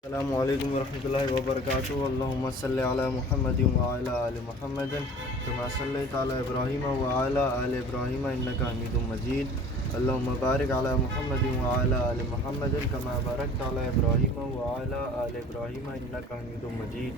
अस्सलामु अलैकुम वरहमतुल्लाहि वबरकातुहू। अल्लाहुम्मा सल्लि अला मुहम्मदिन व अला आलि मुहम्मदिन कमा सल्लैता अला इब्राहीम व अला आलि इब्राहीम इन्नका हमीदुम मजीद। अल्लाहुम्मा बारिक अला मुहम्मदिन व अला आलि मुहम्मदिन कमा बारकता अला इब्राहीम व अला आलि इब्राहीम इन्नका हमीदुम मजीद।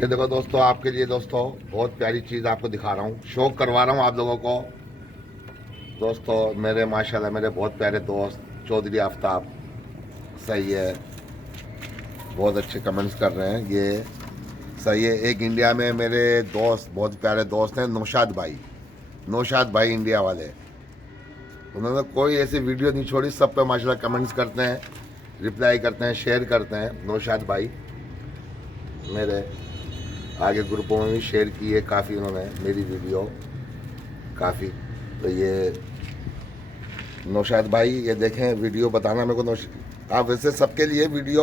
ये देखो दोस्तों, आपके लिए दोस्तों बहुत प्यारी चीज़ आपको दिखा रहा हूँ, शौक करवा रहा हूँ आप लोगों को। दोस्तों मेरे माशाल्लाह मेरे बहुत प्यारे दोस्त चौधरी आफ्ताब, सही है, बहुत अच्छे कमेंट्स कर रहे हैं, ये सही है। एक इंडिया में मेरे दोस्त, बहुत प्यारे दोस्त हैं, नौशाद भाई, नौशाद भाई इंडिया वाले, उन्होंने कोई ऐसी वीडियो नहीं छोड़ी, सब पे माशाल्लाह कमेंट्स करते हैं, रिप्लाई करते हैं, शेयर करते हैं। नौशाद भाई मेरे आगे ग्रुपों में भी शेयर की है काफ़ी उन्होंने मेरी वीडियो, काफ़ी। तो ये नौशाद भाई, ये देखें वीडियो, बताना मेरे को आप वैसे सबके लिए वीडियो,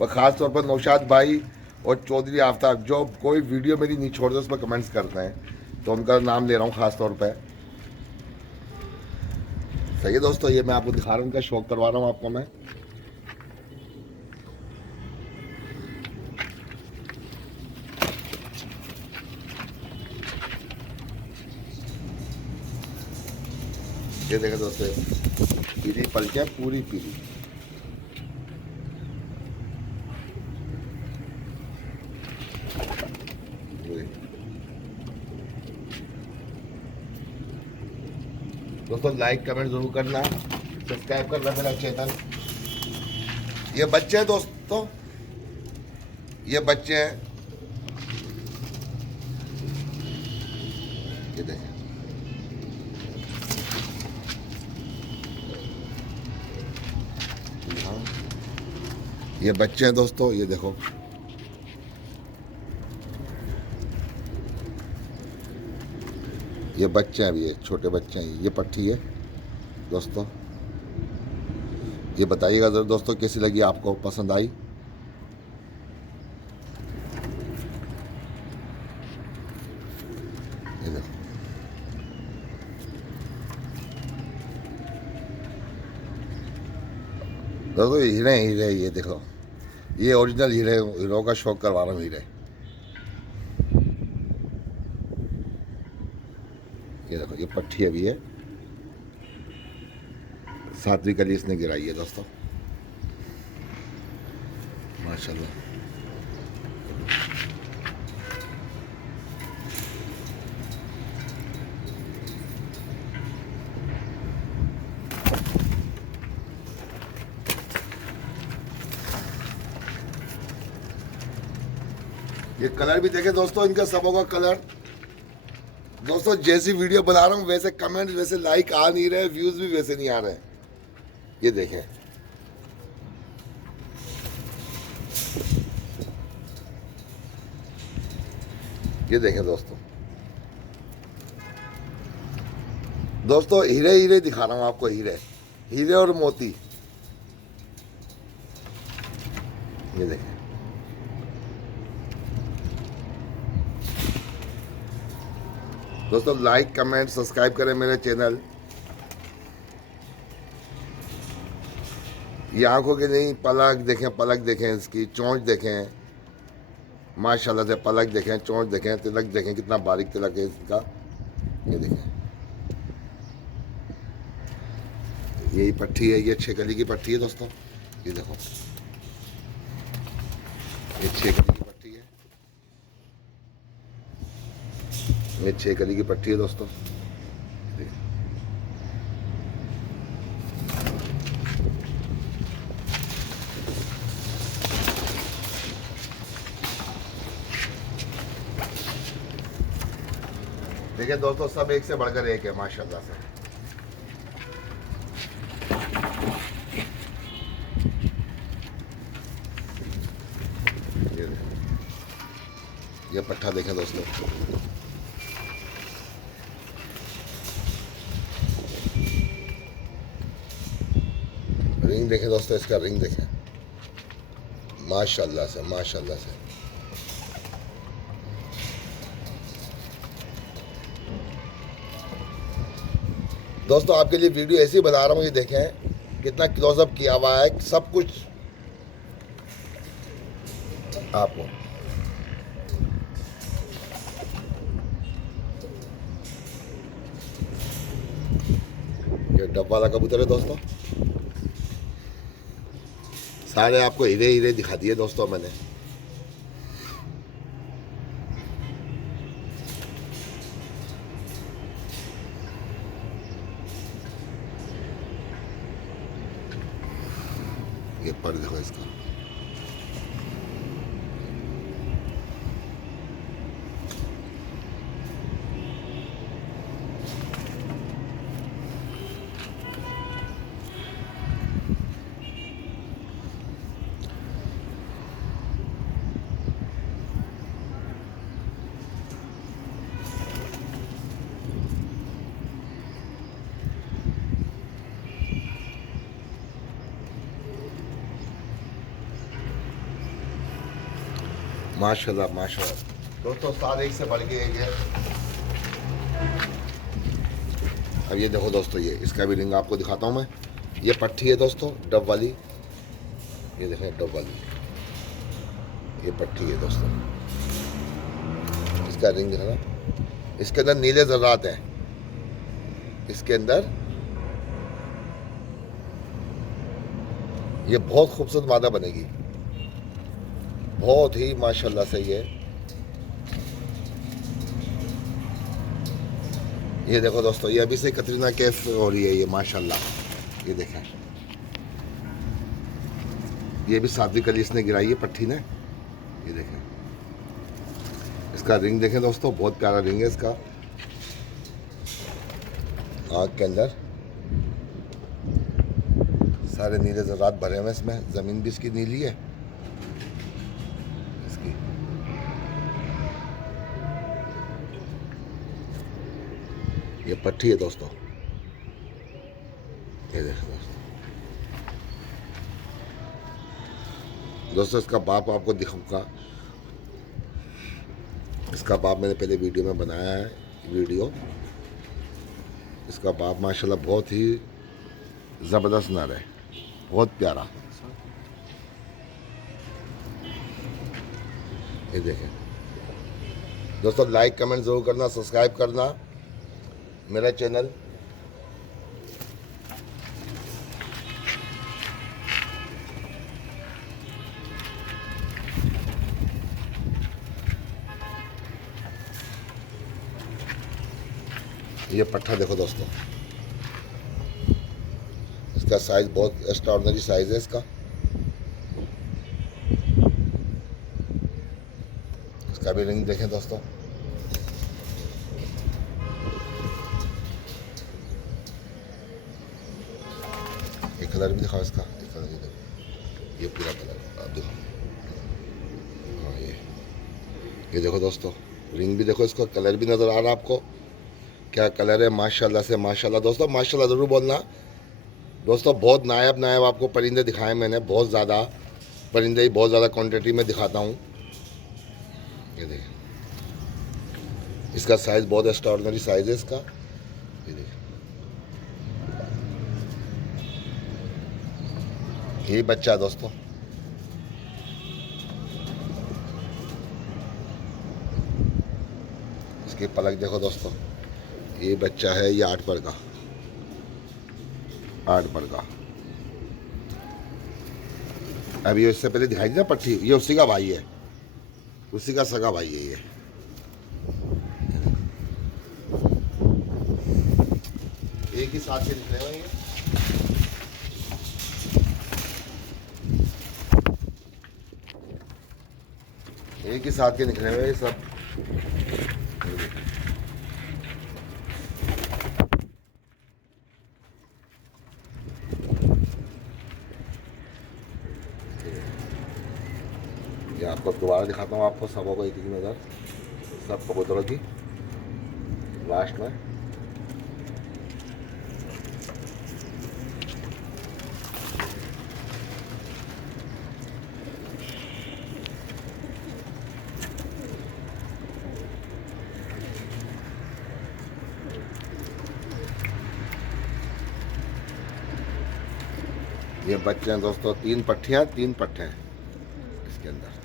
और ख़ास तौर पर नौशाद भाई और चौधरी आफ्ताब जो कोई वीडियो मेरी नहीं छोड़ते उस पर कमेंट्स करते हैं, तो उनका नाम ले रहा हूँ ख़ास तौर पर। सही है दोस्तों, ये मैं आपको दिखा रहा हूँ, उनका शौक करवा रहा हूँ आपको मैं। ये देखें दोस्तों, पीली पलकें पूरी पीली। दोस्तों लाइक कमेंट जरूर करना, सब्सक्राइब करना मेरा चैनल। ये बच्चे हैं दोस्तों, ये बच्चे हैं, ये देखें, ये बच्चे हैं दोस्तों, ये देखो, ये बच्चे हैं, अभी ये छोटे बच्चे हैं, ये पट्टी है दोस्तों। ये बताइएगा ज़रा दोस्तों कैसी लगी आपको, पसंद आई? ये देखो, दोस्तों हीरे हीरे, ये देखो, ये ओरिजिनल हीरे, हीरो का शौक करवा रहा हूँ, हीरे। ये देखो, ये पट्टी अभी है, 7वीं कली इसने गिराई है दोस्तों, माशाल्लाह। ये कलर भी देखे दोस्तों, इनका सबों का कलर। दोस्तों जैसी वीडियो बना रहा हूँ वैसे कमेंट, वैसे लाइक आ नहीं रहे, व्यूज भी वैसे नहीं आ रहे। ये देखें, ये देखें दोस्तों, दोस्तों हीरे हीरे दिखा रहा हूँ आपको, हीरे हीरे और मोती। ये देखें, दोस्तों लाइक कमेंट सब्सक्राइब करें मेरे चैनल। ये आंखों की नहीं, पलक देखें, पलक देखें, इसकी चोंच देखें, माशाल्लाह से पलक देखें, चोंच देखें, तिलक देखें, कितना बारीक तिलक है इसका। ये देखें, यही पट्टी है, ये 6 कली की पट्टी है दोस्तों। ये देखो, ये 6 कली की पट्टी है, ये 6 कली की पट्टी है दोस्तों। देखिए दोस्तों, सब एक से बढ़कर एक है माशाल्लाह से। ये पट्टा देखें दोस्तों, रिंग देखें दोस्तों, इसका रिंग देखें, माशाल्लाह से, माशाल्लाह से। दोस्तों आपके लिए वीडियो ऐसी बना रहा हूँ, ये देखें, कितना क्लोजअप किया हुआ है सब कुछ आपको। ये डब वाला कबूतर है दोस्तों। सारे आपको हीरे हीरे दिखा दिए दोस्तों मैंने। ये पर देखो इसका, माशाल्लाह माशाल्लाह दोस्तों, सारे एक से बढ़ के एक है। अब ये देखो दोस्तों, ये इसका भी रिंग आपको दिखाता हूँ मैं। ये पट्टी है दोस्तों डब वाली, ये देखें डब वाली, ये पट्टी है दोस्तों। इसका रिंग दिखाना, इसके अंदर नीले जर्रात हैं, इसके अंदर ये बहुत खूबसूरत मादा बनेगी, बहुत ही माशाल्लाह से। ये देखो दोस्तों, ये अभी से कतरीना कैफ हो रही है ये माशाल्लाह। ये देखें, ये भी 7वीं कली इसने गिराई है पट्टी ने। ये देखें, इसका रिंग देखें दोस्तों, बहुत प्यारा रिंग है इसका। आँख के अंदर सारे नीले ज़रात भरे हुए इसमें, ज़मीन भी इसकी नीली है इसकी। ये पट्टी है दोस्तों, ये देखो दोस्तों। इसका बाप आपको दिखाऊंगा, इसका बाप मैंने पहले वीडियो में बनाया है वीडियो। इसका बाप माशाल्लाह बहुत ही ज़बरदस्त नर है, बहुत प्यारा। ये देखें दोस्तों, लाइक कमेंट ज़रूर करना, सब्सक्राइब करना मेरा चैनल। ये पट्ठा देखो दोस्तों, इसका साइज बहुत एक्स्ट्राऑर्डिनरी साइज है इसका। इसका भी रिंग देखें दोस्तों। ये कलर भी दिखाओ इसका, ये कलर भी देखो, ये पूरा कलर आप देखो। हाँ ये देखो दोस्तों, रिंग भी देखो, इसका कलर भी नज़र आ रहा है आपको, क्या कलर है माशाल्लाह से माशाल्लाह। दोस्तों माशाल्लाह ज़रूर बोलना दोस्तों। बहुत नायाब आपको परिंदे दिखाए मैंने, बहुत ज़्यादा परिंदे ही बहुत ज़्यादा क्वांटिटी में दिखाता हूँ। ये देखिए, इसका साइज़ बहुत एक्स्ट्राऑर्डिनरी साइज़ है इसका। ये देखिए, यही बच्चा है दोस्तों। इसकी पलक देखो दोस्तों, ये बच्चा है, ये 8 पर का, 8 पर का। अभी ये इससे पहले दिखाई दी ना पट्टी, ये उसी का भाई है, उसी का सगा भाई है ये। एक ही साथ से निकले हुए हैं, एक ही साथ के निकले हुए सब। ये आपको दोबारा दिखाता हूँ, आपको सबों को एक एक नज़र, सब कबूतरों की लास्ट में। ये बच्चे हैं दोस्तों, 3 पट्टियाँ 3 पट्टे हैं इसके अंदर।